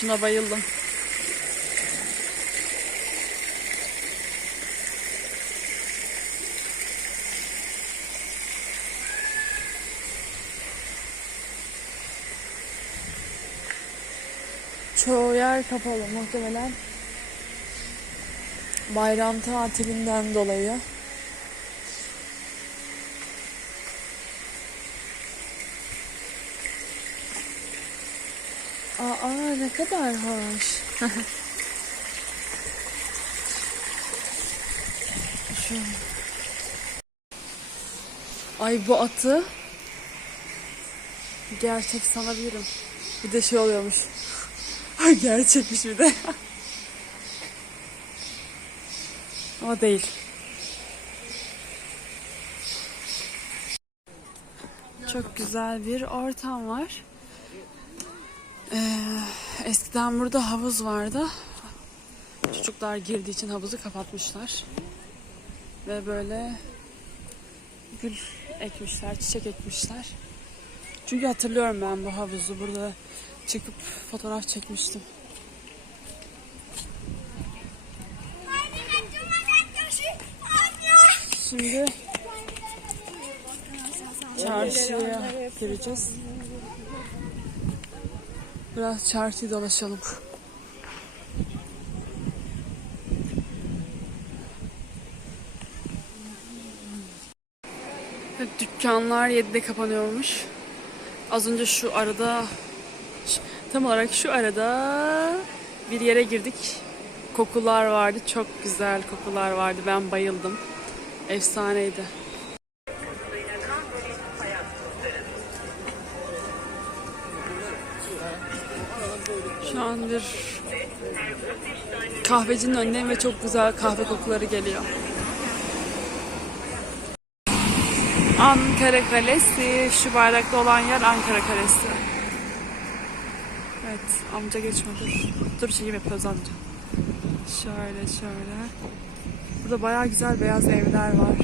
Şuna bayıldım. Çoğu yer kapalı muhtemelen. Bayram tatilinden dolayı. Aa, ne kadar hoş. Şu. Ay, bu atı gerçek sanabilirim. Bir de şey oluyormuş. Gerçekmiş bir de. Ama değil. Çok güzel bir ortam var. Eskiden burada havuz vardı. Çocuklar girdiği için havuzu kapatmışlar. Ve böyle gül ekmişler, çiçek ekmişler. Çünkü hatırlıyorum ben bu havuzu. Burada çıkıp fotoğraf çekmiştim. Şimdi çarşıya gireceğiz. Biraz çarşıyı dolaşalım. Dükkanlar 7'de kapanıyormuş. Az önce şu arada, tam olarak şu arada bir yere girdik. Kokular vardı. Çok güzel kokular vardı. Ben bayıldım. Efsaneydi. Şu an bir kahvecinin önündeyim ve çok güzel kahve kokuları geliyor. Ankara Kalesi. Şu bayrakta olan yer Ankara Kalesi. Evet, amca geçmedi. Dur, çekim yapıyoruz amca. Şöyle. Burada bayağı güzel beyaz evler var.